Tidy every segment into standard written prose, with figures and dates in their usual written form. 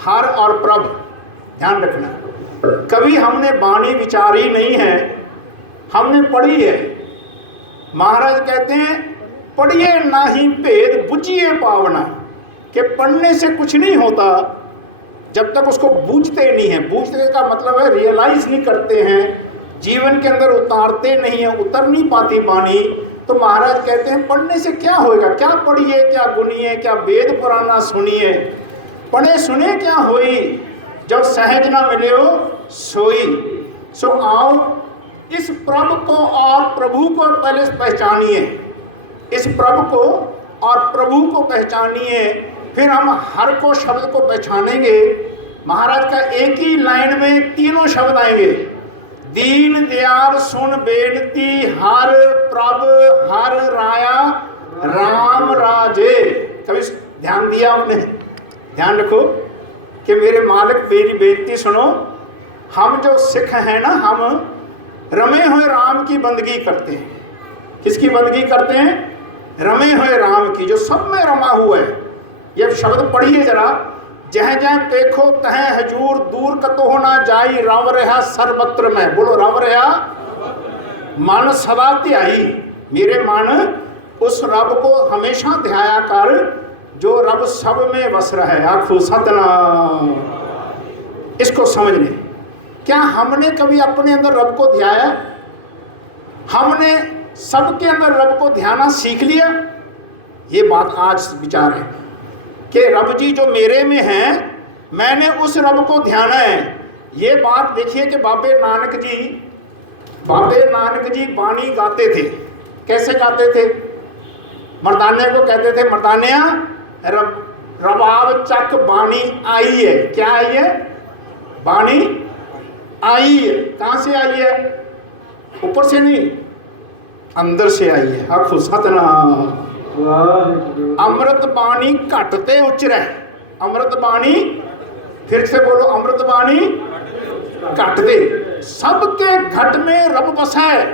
हर और प्रभ, ध्यान रखना। कभी हमने बाणी विचारी नहीं है, हमने पढ़ी है। महाराज कहते हैं पढ़िए नाही भेद बुझिए पावना, कि पढ़ने से कुछ नहीं होता जब तक उसको बूझते नहीं हैं। बूझने का मतलब है रियलाइज नहीं करते हैं, जीवन के अंदर उतारते नहीं है, उतर नहीं पाती बाणी। तो महाराज कहते हैं पढ़ने से क्या होएगा, क्या पढ़िए क्या गुनिए, क्या वेद पुराना सुनिए, पढ़े सुने क्या होई, जब सहज ना मिले हो सोई। सो आओ इस प्रभु को और प्रभु को पहले पहचानिए, इस प्रभु को और प्रभु को पहचानिए, फिर हम हर को शब्द को पहचानेंगे। महाराज का एक ही लाइन में तीनों शब्द आएंगे, दीन दयाल सुन बेनती, हर प्रभ हर राया राम राजे। कभी ध्यान दिया आपने? ध्यान रखो कि मेरे मालिक मेरी बेनती सुनो। हम जो सिख हैं ना, हम रमे हुए राम की बंदगी करते हैं। किसकी बंदगी करते हैं? रमे हुए राम की, जो सब में रमा हुआ है। ये शब्द पढ़िए जरा, जह जह देखो तह हजूर, दूर कतो ना जाई, रव रहा सर्वत्र में। बोलो रव रहा, मन सदा ध्याई। मेरे मन उस रब को हमेशा ध्याया कर, जो रब सब में बस रहा है। आखो सतनाम। इसको समझ लें। क्या हमने कभी अपने अंदर रब को ध्याया? हमने सबके अंदर रब को ध्याना सीख लिया? ये बात आज विचार है कि रब जी जो मेरे में हैं, मैंने उस रब को ध्याना है। ये बात देखिए कि बाबे नानक जी बाणी गाते थे। कैसे गाते थे? मर्दाने को कहते थे, मर्दानिया रबाब चक बाणी आई है। क्या आई है? बाणी आई है। कहाँ से आई है? ऊपर से नहीं, अंदर से आई है। आखो सतनाम। अमृत बाणी घटते उचरे। अमृत बाणी, फिर से बोलो, अमृत बाणी घटते। सबके घट में रब बसा है,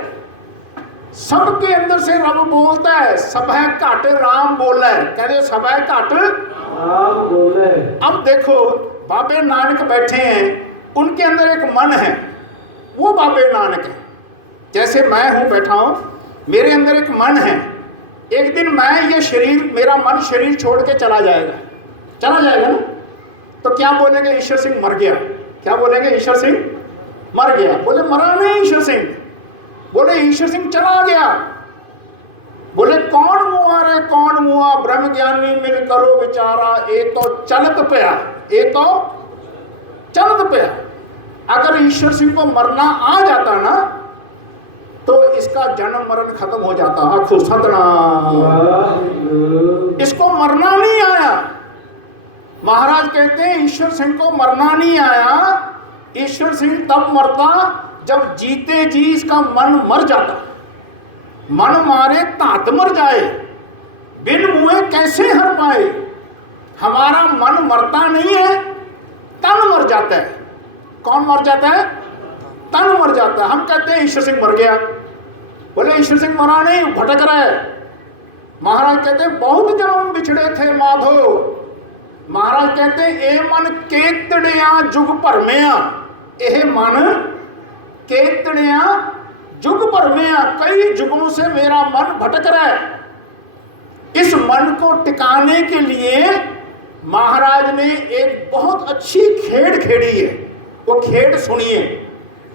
सबके अंदर से रब बोलता है। सब है घट राम बोले, कहते सब है घट राम बोले। अब देखो बाबे नानक बैठे हैं, उनके अंदर एक मन है, वो बाबे नानक है। जैसे मैं हूं बैठा हूं, मेरे अंदर एक मन है। एक दिन मैं ये शरीर, मेरा मन शरीर छोड़ के चला जाएगा ना, तो क्या बोलेंगे? ईश्वर सिंह मर गया। क्या बोलेंगे? ईश्वर सिंह मर गया। बोले मरा नहीं ईश्वर सिंह, बोले ईश्वर सिंह चला गया। बोले कौन मुआ रे कौन मुआ, ब्रह्म ज्ञानी मिल करो विचारा, ये तो चलत पया, ये तो चलत पया। अगर ईश्वर सिंह को मरना आ जाता ना, तो इसका जन्म मरण खत्म हो जाता। आखो सतनाम। इसको मरना नहीं आया। महाराज कहते हैं ईश्वर सिंह को मरना नहीं आया। ईश्वर सिंह तब मरता जब जीते जी इसका मन मर जाता। मन मारे तात मर जाए, बिन मुए कैसे हर पाए। हमारा मन मरता नहीं है, तन मर जाता है। कौन मर जाता है? तन मर जाता है। हम कहते हैं ईश्वर सिंह मर गया, बोले ईश्वर सिंह मरा नहीं, भटक रहा है। महाराज कहते हैं बहुत जन्म बिछड़े थे माधो। महाराज कहते हैं ए मन केतड़िया जुग भरमिया, ए मन केतड़िया जुग भरमिया, कई युगों से मेरा मन भटक रहा है। इस मन को टिकाने के लिए महाराज ने एक बहुत अच्छी खेड़ खेड़ी है। वो खेड़ सुनिए।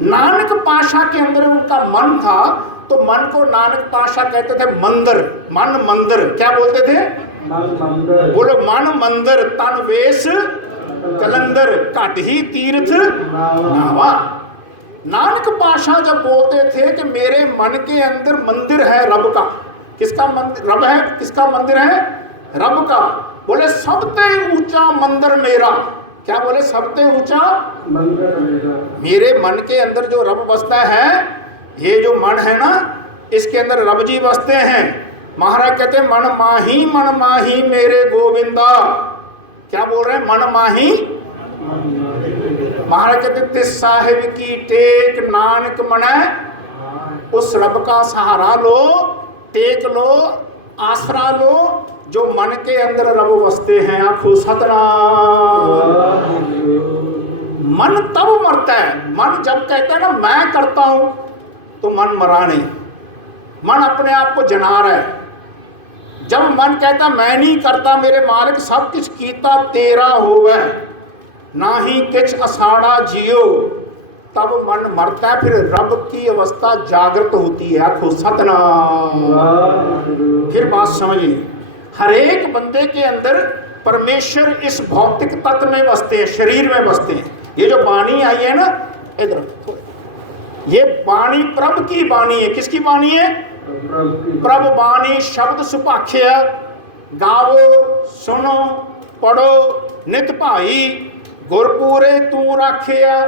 नानक पाशा के अंदर उनका मन था, तो मन को नानक पाशा कहते थे मंदिर। मन मंदिर क्या बोलते थे? बोलो मन मंदिर, तन वेश कलंदर, घट ही तीर्थ नावा। नानक पाशा जब बोलते थे कि मेरे मन के अंदर मंदिर है रब का। किसका मंदिर? रब है। किसका मंदिर है? रब का। बोले सबसे ऊंचा मंदिर मेरा। क्या बोले? सबसे ऊंचा मंदिर मेरा। मेरे मन के अंदर जो रब बसता है, ये जो मन है ना, इसके अंदर रब जी बसते हैं। महाराज कहते हैं मन माही मेरे गोविंदा। क्या बोल रहे हैं? मन माही। महाराज कहते तिस साहिब की टेक नानक मने, उस रब का सहारा लो, टेक लो, आसरा लो, जो मन के अंदर रब बसते हैं। आखो सतनाम। मन तब मरता है, मन जब कहता है ना मैं करता हूं, तो मन मरा नहीं, मन अपने आप को जना रहा है। जब मन कहता मैं नहीं करता, मेरे मालिक सब कुछ कीता तेरा होवे, ना ही किछ असाड़ा जियो, तब मन मरता है। फिर रब की अवस्था जागृत होती है। आखो सतनाम। फिर बात समझिए, हर एक बंदे के अंदर परमेश्वर इस भौतिक तत्व में बसते हैं, शरीर में बसते हैं। ये जो वाणी आई है ना, इधर, ये वाणी प्रभु की वाणी है। किसकी वाणी है? प्रभु वाणी शब्द सुभाख्य, गावो सुनो पढ़ो नित भाई, गुरपूरे तू राखिया।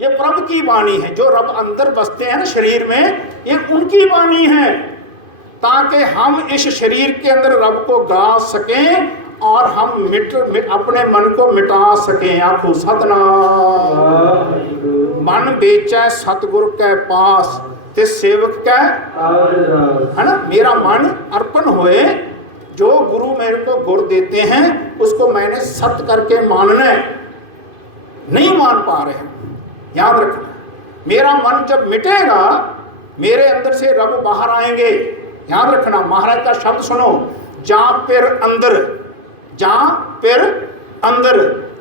ये प्रभु की वाणी है। जो रब अंदर बसते हैं ना शरीर में, ये उनकी वाणी है, ताकि हम इस शरीर के अंदर रब को गा सकें और हम अपने मन को मिटा सकें। आखो सतनाम। मन बेचा सतगुरु के पास, ते सेवक का है ना। मेरा मन अर्पण होए, जो गुरु मेरे को गुर देते हैं उसको मैंने सत्य करके मानना है। नहीं मान पा रहे हैं, याद रखना। मेरा मन जब मिटेगा, मेरे अंदर से रब बाहर आएंगे। याद रखना, महाराज का शब्द सुनो, जा फिर अंदर, जा फिर अंदर,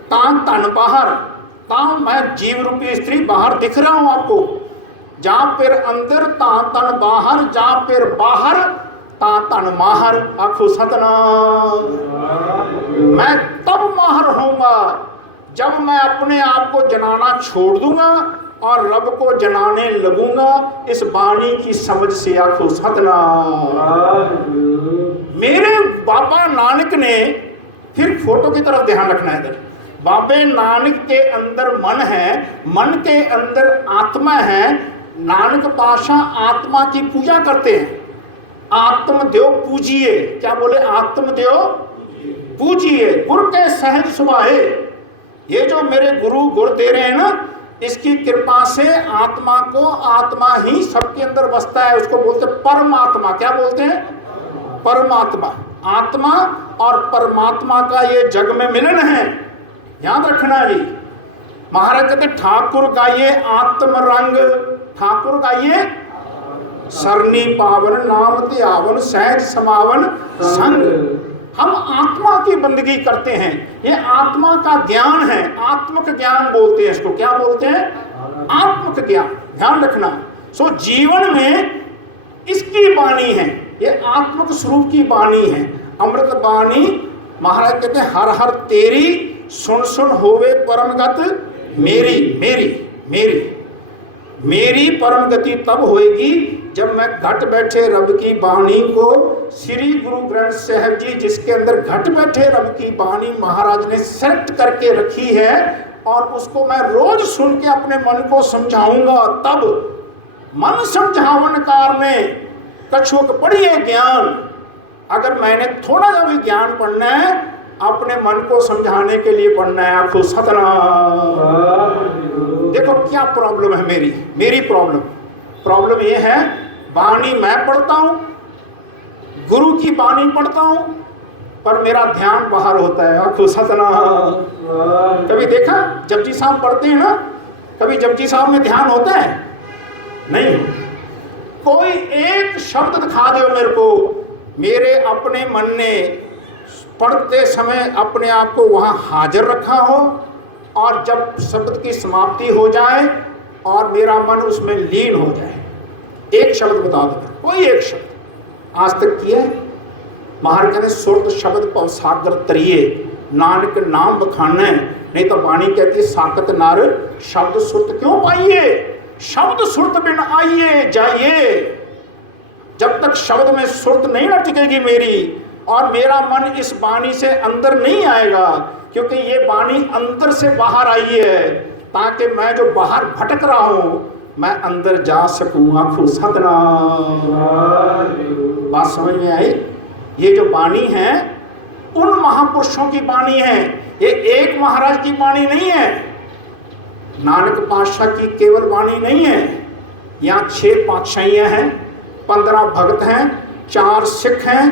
तां तन बाहर। तां मैं जीव रूपी स्त्री बाहर दिख रहा हूं आपको। जा फिर अंदर, तां तन बाहर, जा फिर बाहर, तां तन माहर। आखो सतनाम। मैं तब माहर होऊंगा जब मैं अपने आप को जनाना छोड़ दूंगा और रब को जनाने लगूंगा इस वाणी की समझ से। आखो सतनाम। मेरे बाबा नानक ने, फिर फोटो की तरफ ध्यान रखना है इधर, बाबे नानक के अंदर मन है, मन के अंदर आत्मा है। नानक पातशाह आत्मा की पूजा करते हैं। आत्मदेव पूजिए, क्या बोले? आत्मदेव पूजिए, गुरु के सहज सुभाए। ये जो मेरे गुरु गुर दे रहे हैं ना, इसकी कृपा से आत्मा को, आत्मा ही सबके अंदर बसता है। उसको बोलते हैं परमात्मा। क्या बोलते हैं? परमात्मा। आत्मा और परमात्मा का ये जग में मिलन है, याद रखना जी। महाराज कहते ठाकुर गाइए आत्म रंग, ठाकुर गाइए सरनी पावन, नाम ध्यावन सहज समावन संग। हम आत्मा की बंदगी करते हैं। ये आत्मा का ज्ञान है, आत्मक ज्ञान बोलते हैं इसको। क्या बोलते हैं? आत्मक ज्ञान। ध्यान रखना। सो जीवन में इसकी वाणी है, ये आत्मक स्वरूप की वाणी है, अमृत वाणी। महाराज कहते हैं हर हर तेरी, सुन सुन होवे परमगत मेरी। मेरी मेरी मेरी परम गति तब होएगी जब मैं घट बैठे रब की वाणी को, श्री गुरु ग्रंथ साहिब जी जिसके अंदर घट बैठे रब की वाणी महाराज ने सेलेक्ट करके रखी है, और उसको मैं रोज सुन के अपने मन को समझाऊंगा। तब मन समझावनकार ने कछुक पढ़िए ज्ञान। अगर मैंने थोड़ा सा भी ज्ञान पढ़ना है, अपने मन को समझाने के लिए पढ़ना है। आपको सतनाम। देखो क्या प्रॉब्लम है मेरी प्रॉब्लम ये है, वाणी मैं पढ़ता हूं, गुरु की वाणी पढ़ता हूं, पर मेरा ध्यान बाहर होता है। आपको सतनाम। कभी देखा जपजी साहब पढ़ते हैं ना, कभी जपजी साहब में ध्यान होता है? नहीं। कोई एक शब्द दिखा दो मेरे को, मेरे अपने मन ने पढ़ते समय अपने आप को वहां हाजिर रखा हो, और जब शब्द की समाप्ति हो जाए और मेरा मन उसमें लीन हो जाए। एक शब्द बता दो, कोई एक शब्द आज तक किया है? महाराज कहते सुरत शब्द पव सागर तरिए, नानक नाम बखाने। नहीं तो वाणी कहती साकत नार शब्द सुरत क्यों पाइए, शब्द सुरत बिन आइए जाइए। जब तक शब्द में सुरत नहीं न टिकेगी मेरी, और मेरा मन इस वाणी से अंदर नहीं आएगा, क्योंकि ये वाणी अंदर से बाहर आई है, ताकि मैं जो बाहर भटक रहा हूं मैं अंदर जा सकूं। आखो सतनाम। बात समझ में आई? ये जो वाणी है उन महापुरुषों की वाणी है, ये एक महाराज की वाणी नहीं है, नानक पातशाह की केवल वाणी नहीं है। यहाँ 6 पातशाहियाँ हैं, 15 भक्त हैं, 4 सिख हैं,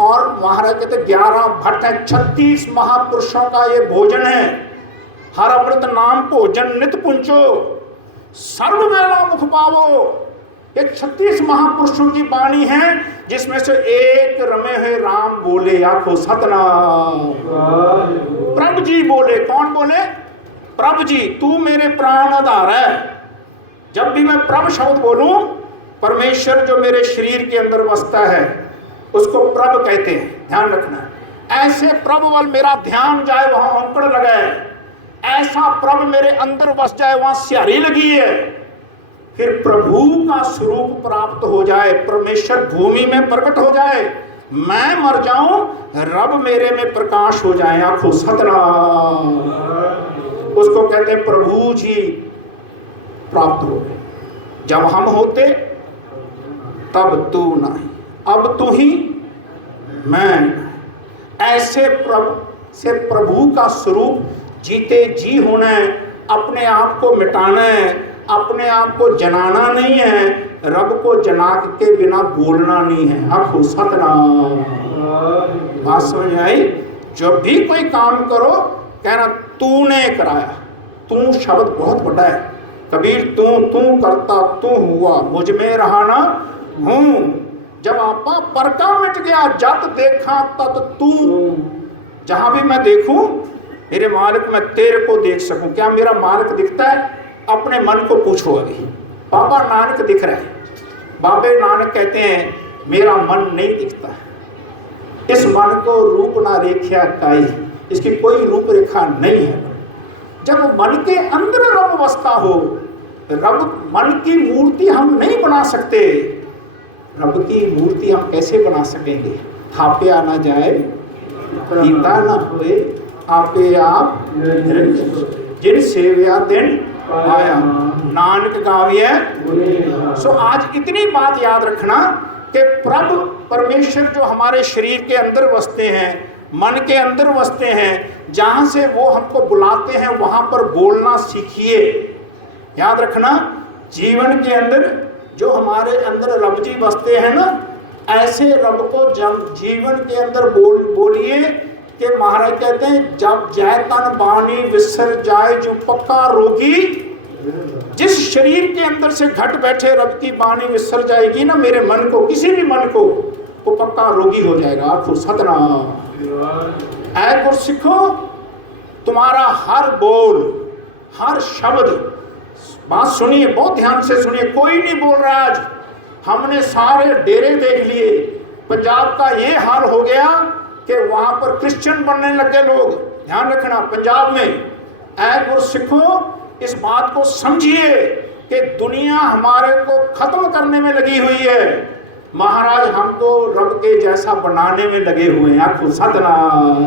और महाराज कहते 11 भट्ट हैं। 36 महापुरुषों का ये भोजन है। हर अमृत अमृत नाम भोजन नित पुंचो सर्व वेला मुख पावो। ये 36 महापुरुषों की वाणी है, जिसमें से एक रमे हुए राम बोले, आखो सतनाम। प्रभु जी बोले, कौन बोले? प्रभु जी, तू मेरे प्राण आधार है। जब भी मैं प्रभु शब्द बोलूं, परमेश्वर जो मेरे शरीर के अंदर बसता है उसको प्रभु कहते हैं, ध्यान रखना। ऐसे प्रभु वाल मेरा ध्यान जाए वहां औंकड़ लगे, ऐसा प्रभु मेरे अंदर बस जाए वहां स्यारी लगी है, फिर प्रभु का स्वरूप प्राप्त हो जाए, परमेश्वर भूमि में प्रकट हो जाए, मैं मर जाऊं, रब मेरे में प्रकाश हो जाए, आंखों सतनाम। उसको कहते हैं प्रभु जी प्राप्त हो गए। जब हम होते तब तू नहीं, अब तू ही मैं। ऐसे प्रभु का स्वरूप जीते जी होना है, अपने आप को मिटाना है, अपने आप को जनाना नहीं है, रब को जना के बिना बोलना नहीं है, आखो सतनाम। बात समझ आई? जब भी कोई काम करो कहना तूने कराया, तू शब्द बहुत बड़ा है। कबीर तू करता तू हुआ, मुझ में रहा ना हूं। जब आपा परका मिट गया, जब देखा तब तू। जहां भी मैं देखूं मेरे मालिक, मैं तेरे को देख सकूं। क्या मेरा मालिक दिखता है? अपने मन को पूछो अभी। बाबा नानक दिख रहा है, बाबे नानक कहते हैं मेरा मन नहीं दिखता। इस मन को रूप ना रेखा काई, इसकी कोई रूपरेखा नहीं है। जब मन के अंदर रब बसता हो, रब मन की मूर्ति हम नहीं बना सकते। रब की मूर्ति हम कैसे बना सकेंगे? थापे आना जाए गीता न होए, आपे आप जिन सेव्या दिन आया, नानक गाविए। सो आज इतनी बात याद रखना कि प्रभु परमेश्वर जो हमारे शरीर के अंदर बसते हैं, मन के अंदर बसते हैं, जहाँ से वो हमको बुलाते हैं वहाँ पर बोलना सीखिए। याद रखना, जीवन के अंदर जो हमारे अंदर रब जी बसते हैं ना, ऐसे रब को जब जीवन के अंदर बोलिए कि महाराज कहते हैं जब जाय तन बानी विसर जाए जो पक्का रोगी। जिस शरीर के अंदर से घट बैठे रब की बानी विसर जाएगी ना, मेरे मन को, किसी भी मन को, वो पक्का रोगी हो जाएगा। आखो सतनाम। ऐ गुरसिखो, तुम्हारा हर बोल, हर शब्द, बात सुनिए, बहुत ध्यान से सुनिए। कोई नहीं बोल रहा आज, हमने सारे डेरे देख लिए। पंजाब का ये हाल हो गया कि वहां पर क्रिश्चियन बनने लगे लोग। ध्यान रखना, पंजाब में। ऐ गुरसिखो, इस बात को समझिए कि दुनिया हमारे को खत्म करने में लगी हुई है, महाराज हमको रब के जैसा बनाने में लगे हुए हैं। आखो सतनाम।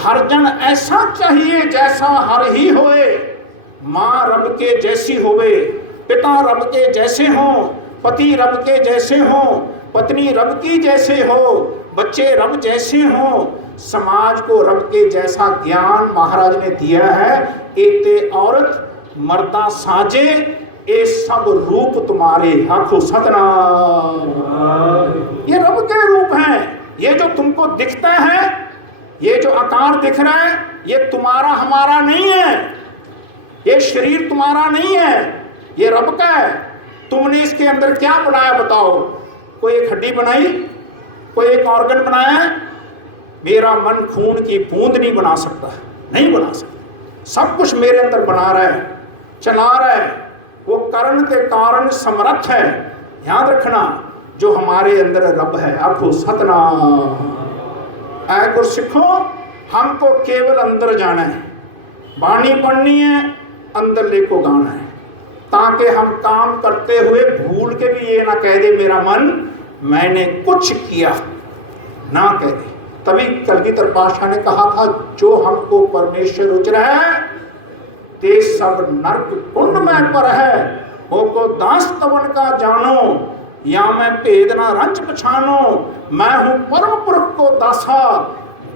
हर जन ऐसा चाहिए जैसा हर ही होए, माँ रब के जैसी होवे, पिता रब के जैसे हों, पति रब के जैसे हों, पत्नी रब की जैसे हो, बच्चे रब जैसे हों, समाज को रब के जैसा ज्ञान महाराज ने दिया है। एते औरत मर्दा साजे, ये सब रूप तुम्हारे। आखो सतनाम। ये रब के रूप हैं। ये जो तुमको दिखता है, ये जो आकार दिख रहा है, ये तुम्हारा हमारा नहीं है। ये शरीर तुम्हारा नहीं है, ये रब का है। तुमने इसके अंदर क्या बनाया बताओ? कोई एक हड्डी बनाई, कोई एक ऑर्गन बनाया? मेरा मन खून की बूंद नहीं बना सकता, नहीं बना सकता। सब कुछ मेरे अंदर बना रहा है, चला रहा है, वो कर्ण के कारण समर्थ है। ध्यान रखना, जो हमारे अंदर रब है। आखो सतनाम। ऐ गुरसिखो, हमको केवल अंदर जाना है, बाणी पढ़नी है, अंदर लेको गाना है, ताकि हम काम करते हुए भूल के भी ये ना कह दे मेरा मन मैंने कुछ किया, ना कह दे। तभी कलगीधर पातशाह ने कहा था, जो हमको परमेश्वर उचरा है ते सब नरक कुंड में पर है, हो को दास तवन का जानो, या मैं भेद ना रंच पछानो, मैं हूं परम पुरख को दासा,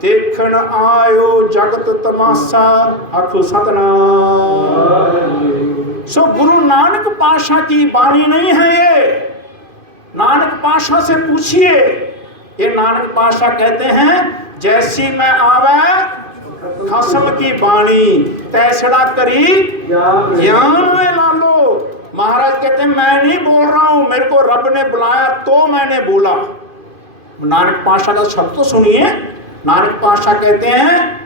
देखन आयो जगत तमाशा। आखो सतनाम। सो गुरु नानक पातशाह की बाणी नहीं है ये। नानक पातशाह से पूछिए, ये नानक पातशाह कहते हैं जैसी मैं आवे खसम की बाणी तैसड़ा करी ज्ञान में ला लो। महाराज कहते हैं मैं नहीं बोल रहा हूं, मेरे को रब ने बुलाया तो मैंने बोला। नानक पातशाह का शब्द तो सुनिए। नानक पातशाह कहते हैं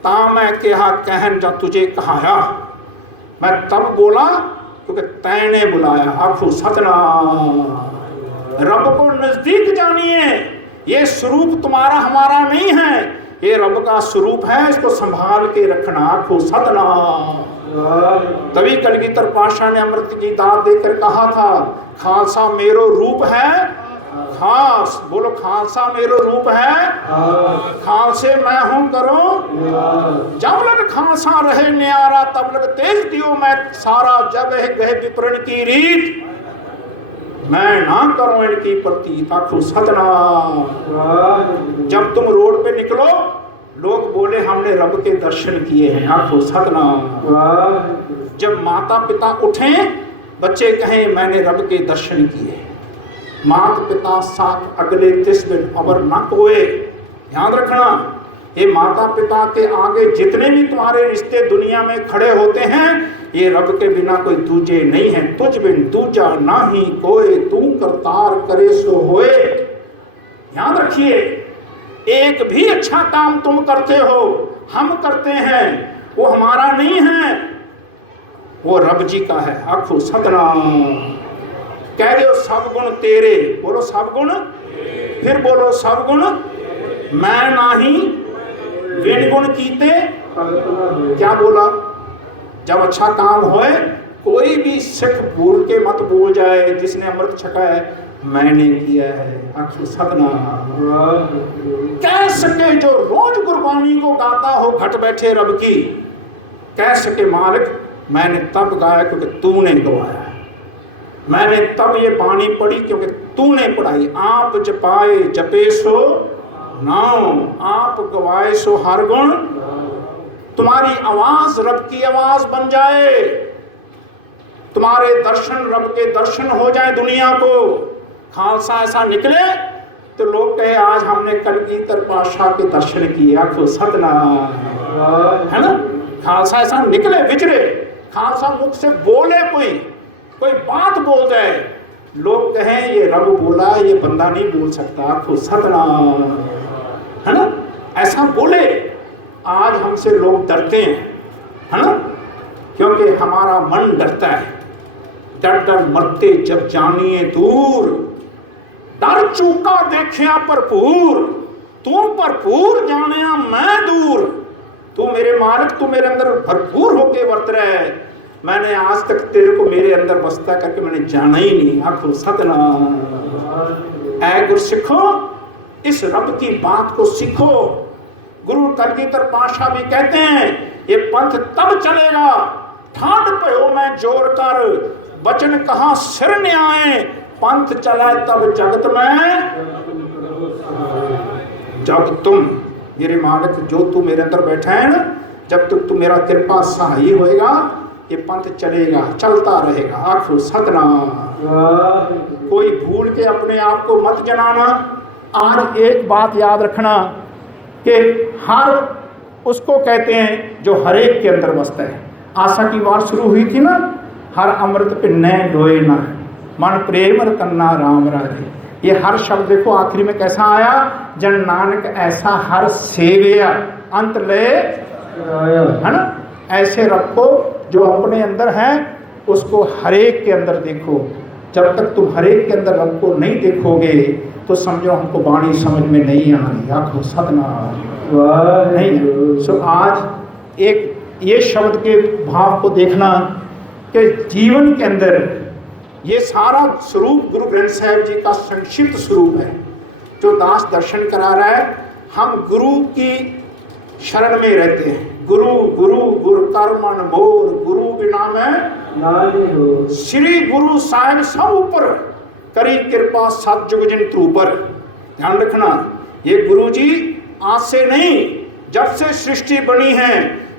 ता मैं कहा कहन जा तुझे कहाया, मैं तब बोला क्योंकि तैने बुलाया। आखो सतनाम। रब को नजदीक जानिए, ये स्वरूप तुम्हारा हमारा नहीं है, ये रब का स्वरूप है, इसको संभाल के रखना। आखो सतनाम। तभी कलगीधर पातशाह ने अमृत की दात देकर कहा था खालसा मेरो रूप है खास। बोलो खालसा मेरो रूप है खालसे मैं हूं करो। जब लग खालसा रहे न्यारा तब लग तेज दियो मैं सारा। जब है गए विपरण की रीत मैं ना करूं इनकी प्रतीत। आखो सतनाम। जब तुम रोड पे निकलो लोग बोले हमने रब के दर्शन किए हैं। आखो सतनाम। जब माता पिता उठे बच्चे कहें मैंने रब के दर्शन किए। माता पिता साथ अगले 30 दिन अबर न कोए। ध्यान रखना, ये माता पिता के आगे जितने भी तुम्हारे रिश्ते दुनिया में खड़े होते हैं ये रब के बिना कोई दूजे नहीं है। तुझ बिन दूजा ना ही कोई, तू करतार करे सो होए। ध्यान रखिए, एक भी अच्छा काम तुम करते हो हम करते हैं वो हमारा नहीं है, वो रब जी का है। आखो सतनाम। कह दो सब गुण तेरे। बोलो सब गुण, फिर बोलो सब गुण मैं नाही विन गुण कीते। क्या बोला? जब अच्छा काम होए कोई भी सिख भूल के मत बोल जाए जिसने अमृत छका है मैंने किया है। आखिर सतनाम। कह सके जो रोज गुरबाणी को गाता हो घट बैठे रब की, कह सके मालिक मैंने तब गाया क्योंकि तूने गवाया, मैंने तब ये बाणी पढ़ी क्योंकि तूने पढ़ाई। आप जपाए जपे सो नाम, आप गवाए सो हर गुण। तुम्हारी आवाज रब की आवाज बन जाए, तुम्हारे दर्शन रब के दर्शन हो जाए दुनिया को। खालसा ऐसा निकले तो लोग कहे आज हमने कलगीधर पातशाह के दर्शन किए। आखो सतनाम, है ना। खालसा ऐसा निकले विचरे, खालसा मुख से बोले कोई बात बोल जाए लोग कहें ये रब बोला ये बंदा नहीं बोल सकता। आखो सतनाम, है ना। ऐसा बोले आज हमसे लोग डरते हैं, है ना, क्योंकि हमारा मन डरता है। डर डर मरते जब जानिए दूर, डर चूका देखिया भरपूर। तू भरपूर जानिया मैं दूर। तू मेरे मालिक तू मेरे अंदर भरपूर होके वर्त रहा है, मैंने आज तक तेरे को मेरे अंदर बसता करके मैंने जाना ही नहीं। आखो सतनाम। ऐ गुरसिखो इस रब की बात को सीखो। गुरु कलगीधर पातशाह भी कहते हैं ये पंथ तब चलेगा ठाठ पयो मैं जोर कर, वचन कहा सिर न आए। पंथ चला तब जगत में, जब तुम मेरे मालिक जो तू मेरे अंदर बैठा है ना, जब तक तू मेरा कृपा सहाय होएगा ये पंथ चलेगा चलता रहेगा। आखो सतनाम। कोई भूल के अपने आप को मत जनाना। आज एक बात याद रखना कि हर उसको कहते हैं जो हर एक के अंदर बसता है। आशा की बात शुरू हुई थी ना, हर अमृत पे नए डोए ना मन प्रेम रतन्ना राम राजे। ये हर शब्द देखो आखिरी में कैसा आया, जन नानक ऐसा हर सेवया अंत ले, है ना। ऐसे रखो जो अपने अंदर है उसको हरेक के अंदर देखो। जब तक तुम हरेक के अंदर रब को नहीं देखोगे तो समझो हमको वाणी समझ में नहीं आ रही। आखो सतनाम। नहीं सो आज एक ये शब्द के भाव को देखना कि जीवन के अंदर ये सारा स्वरूप गुरु ग्रंथ साहिब जी का संक्षिप्त स्वरूप है जो दास दर्शन करा रहा है। हम गुरु की शरण में रहते हैं। गुरु गुरु गुरु कर्मन मोर, गुरु बिना मैं श्री गुरु साहिब सब ऊपर करी कृपा सतजुग जिन ऊपर। ध्यान रखना ये गुरु जी आज से नहीं, जब से सृष्टि बनी है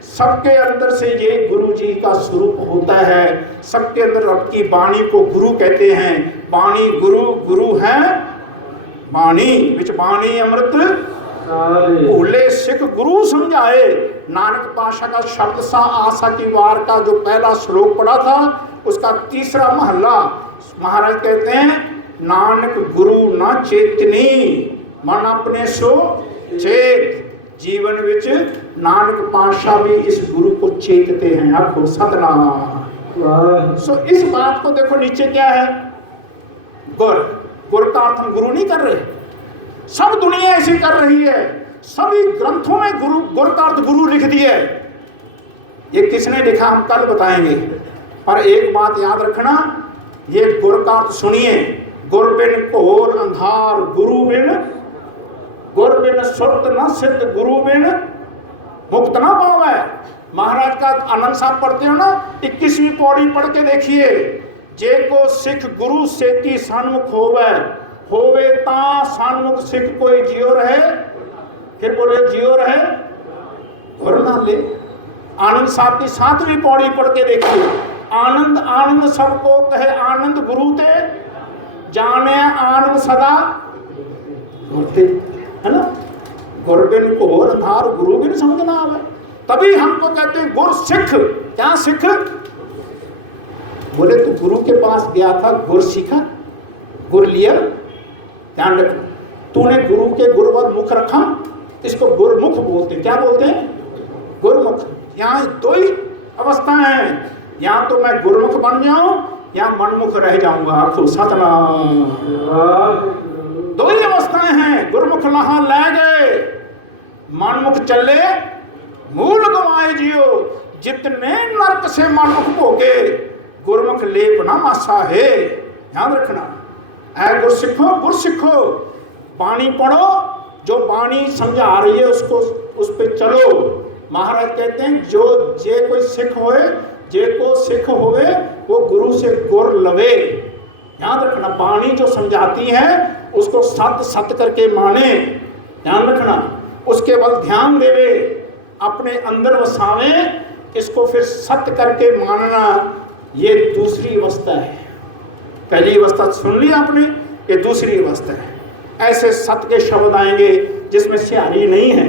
सबके अंदर से ये गुरु जी का स्वरूप होता है। सबके अंदर रब की वाणी को गुरु कहते हैं। वाणी गुरु, गुरु है वाणी, विच वाणी अमृत भूले सिख गुरु समझाए। नानक पाशा का शब्द सा आशा की वार का जो पहला श्लोक पढ़ा था उसका तीसरा महला महाराज कहते हैं नानक गुरु न चेतनी मन अपने सो चेत। जीवन विच नानक पाशा भी इस गुरु को चेतते हैं। आखो सतनाम। सो इस बात को देखो नीचे क्या है, गुर। गुर का अर्थ हम गुरु नहीं कर रहे, सब दुनिया ऐसी कर रही है, सभी ग्रंथों में गुरु गुर का अर्थ गुरु लिख दिया है। ये किसने लिखा हम कल बताएंगे, पर एक बात याद रखना, ये गुर का अर्थ सुनिए। गुर बिन घोर अंधार, गुरु बिन सुरत न सिद्ध, गुरु बिन मुक्त न पावै। महाराज का आनंद साहब पढ़ते हो ना, 21वीं पौड़ी पढ़ के देखिए। जे को सिख गुरु सेती सन्मुख होवे ता सन्मुख सिख कोई जियो रहे। फिर बोले जियो रहे घुर ना ले। आनंद साहब की 7वीं पौड़ी पढ़ के देखिए। आनंद आनंद सबको कहे आनंद गुरु ते, जाने आनंद सदा गुरते, है ना। गुर बिन घोर अंधार, गुरु बिन समझ ना आवे। तभी हमको कहते हैं गुर सिख। क्या सिख? बोले तू गुरु के पास गया था, गुर सीखा, गुर लिया। ध्यान रखना, तूने गुरु के गुरुवत मुख रखा, इसको गुरमुख बोलते हैं। क्या बोलते हैं? गुरमुख। यहाँ दो ही अवस्थाएं हैं, या तो मैं गुरमुख बन जाऊं या मनमुख रह जाऊंगा। आखो सतनाम। दो ही अवस्थाएं हैं। गुरमुख लहां ले गए, मनमुख चले मूल गवाए जियो। जितने नरक से मनमुख भोगे, गुरमुख लेप ना मासा है। ध्यान रखना, ऐ गुर सिखो, बाणी पढ़ो, जो बाणी समझा रही है उसको उस पे चलो। महाराज कहते हैं जो जे कोई सिख होए, जे को सिख होवे वो गुरु से गुर लवे। ध्यान रखना, बाणी जो समझाती है उसको सत सत करके माने। ध्यान रखना, उसके बल ध्यान देवे, अपने अंदर वसावे, इसको फिर सत्य करके मानना। ये दूसरी अवस्था है। पहली अवस्था सुन ली आपने, ये दूसरी अवस्था है। ऐसे सत्य के शब्द आएंगे जिसमें स्याही नहीं है।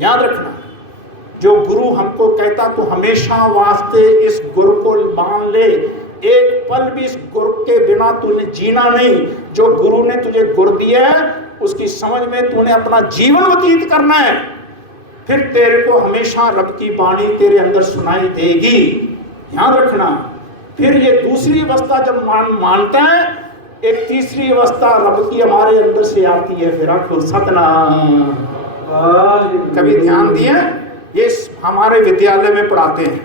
याद रखना, जो गुरु हमको कहता तो हमेशा वास्ते इस गुरु को मान ले, एक पल भी इस गुरु के बिना तूने जीना नहीं। जो गुरु ने तुझे गुरु दिया है उसकी समझ में तूने अपना जीवन व्यतीत करना है, फिर तेरे को हमेशा रब की वाणी तेरे अंदर सुनाई देगी। ध्यान रखना, फिर ये दूसरी अवस्था जब मानता है, एक तीसरी अवस्था रब की हमारे अंदर से आती है। फिर आखो सतनाम। कभी ध्यान दिए, ये हमारे विद्यालय में पढ़ाते हैं।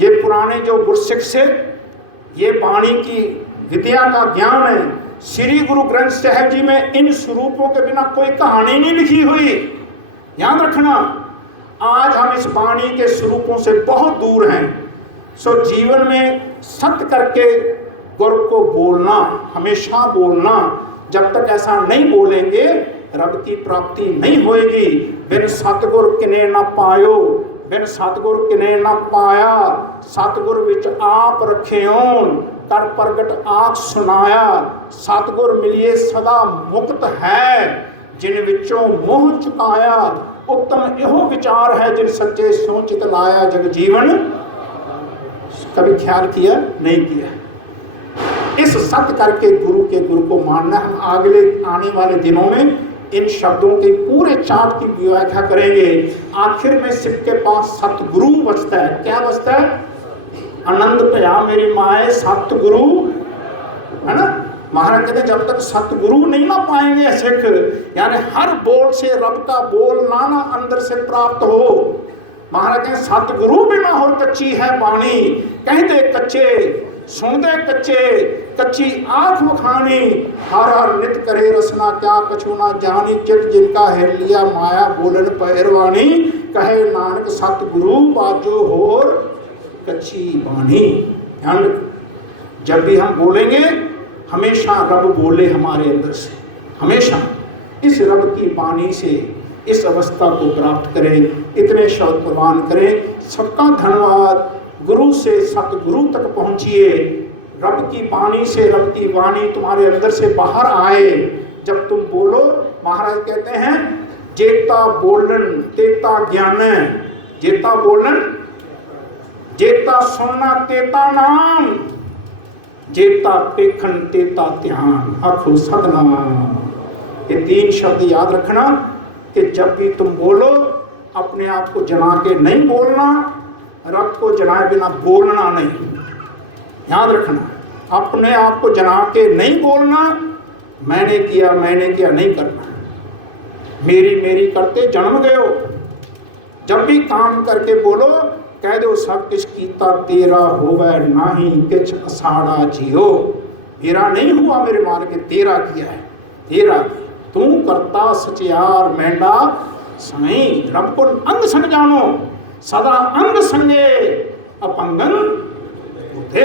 ये पुराने जो गुरसिख से ये वाणी की विद्या का ज्ञान है। श्री गुरु ग्रंथ साहिब जी में इन स्वरूपों के बिना कोई कहानी नहीं लिखी हुई। याद रखना, आज हम इस वाणी के स्वरूपों से बहुत दूर हैं। सो जीवन में सत्य करके गुरु को बोलना, हमेशा बोलना। जब तक ऐसा नहीं बोलेंगे रब की प्राप्ति नहीं होएगी। बिन सतगुर किने न पायो, बिन सतगुर किने न पाया। सतगुर विच आप रखेओन, कर प्रगट आख सुनाया। सतगुर मिलिए सदा मुक्त है, जिन विचों मोह चुकाया। उत्तम एहो विचार है, जिन सच्चे सोचित लाया। जग जीवन कभी ख्याल किया नहीं किया। इस सत्य करके गुरु के गुरु को मानना। हम अगले आने वाले दिनों में इन शब्दों के पूरे चार्ट की व्याख्या करेंगे। आखिर में सिख के पास सतगुरु बचता है। क्या बचता है? आनंद भया मेरी माए सतगुरु, है ना। महाराज कहते हैं जब तक सतगुरु नहीं ना पाएंगे सिख, यानी हर बोल से रब का बोल नाना अंदर से प्राप्त हो। महाराज कहते सतगुरु बिना हो कच्ची है वाणी। कहते कच्चे सुनते कच्चे, कच्ची आंख बखानी। हर हर नित करे रसना, क्या कछु ना जानी। चित जिनका हेर लिया माया, बोलन पहरवानी। कहे नानक सतगुरु बाजो होर कच्ची वाणी। ध्यान, जब भी हम बोलेंगे हमेशा रब बोले हमारे अंदर से। हमेशा इस रब की वाणी से इस अवस्था को प्राप्त करें। इतने शब्द प्रवान करें। सबका धन्यवाद। गुरु से सतगुरु तक पहुंचिए। रब की वाणी से रब की वाणी तुम्हारे अंदर से बाहर आए। जब तुम बोलो, महाराज कहते हैं जेता बोलन तेता ज्ञान। जेता बोलन, जेता सुनना तेता नाम, जेता पेखन तेता ध्यान, आखो सतनाम। ये 3 शब्द याद रखना कि जब भी तुम बोलो अपने आप को जना के नहीं बोलना, रब को जनाए बिना बोलना नहीं। याद रखना, अपने आप को जना के नहीं बोलना, मैंने किया नहीं करना। मेरी मेरी करते जन्म गए हो। जब भी काम करके बोलो, कह दो सब किछ कीता तेरा होवे नाही किछ असाड़ा जियो। मेरा नहीं हुआ मेरे मार के, तेरा किया है, तेरा तू करता सचियार मेंढा सही। रब को अंग संग जानो, सदा अंग संगे अपंगन होते।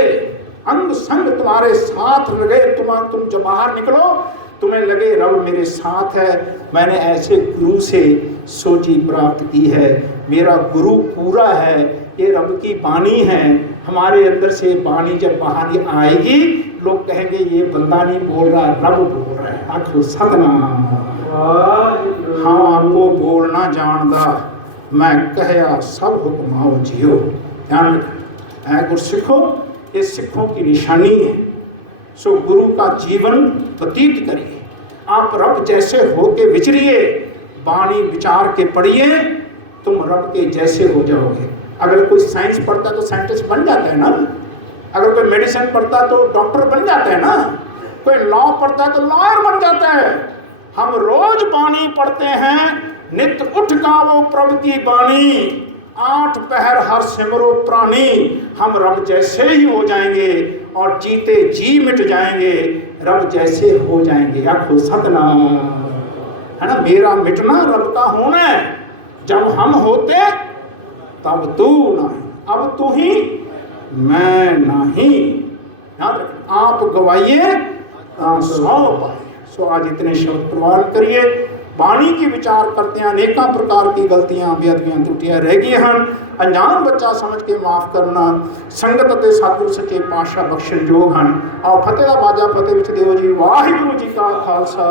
अंग संग तुम्हारे साथ लगे, तुम जब बाहर निकलो तुम्हें लगे रब मेरे साथ है। मैंने ऐसे गुरु से सोची प्राप्त की है, मेरा गुरु पूरा है, ये रब की वाणी है। हमारे अंदर से वाणी जब बाहर आएगी, लोग कहेंगे ये बंदा नहीं बोल रहा, रब बोल रहा है। आखो सतनाम। हाँ आपको बोलना जानदा, मैं कहया सब हुक्माओ जियो। ध्यान रखना, गुरसिखो ये सिखों की निशानी है। सो गुरु का जीवन व्यतीत करिए, आप रब जैसे होके विचरिए, वाणी विचार के पढ़िए, तुम रब के जैसे हो जाओगे। अगर कोई साइंस पढ़ता है तो साइंटिस्ट बन जाता है ना, अगर कोई मेडिसिन पढ़ता है तो डॉक्टर बन जाता है ना, कोई लॉ पढ़ता है तो लॉयर बन जाता है। हम रोज वाणी पढ़ते हैं, नित्य उठ गावो प्रभु की वाणी, 8 पहर हर सिमरो प्राणी। हम रब जैसे ही हो जाएंगे और जीते जी मिट जाएंगे, रब जैसे हो जाएंगे। आखो सतनाम। है ना, मेरा मिटना रब का होना है। जब हम होते तब तू नहीं, अब तू ही मैं नहीं। याद रखना, आप गवाइए सौ पाए। सो आज इतने शब्द प्रवान करिए। वाणी की विचार करते हैं, अनेकों प्रकार की गलतियां बेअदबियां त्रुटियां रह गई हैं। अनजान बच्चा समझ के माफ करना, संगत ते सतगुर सच्चे पातशाह बख्शण जोग हैं। और फतेह दा बाजा फतेह विच दिओ जी। वाहिगुरू जी का खालसा।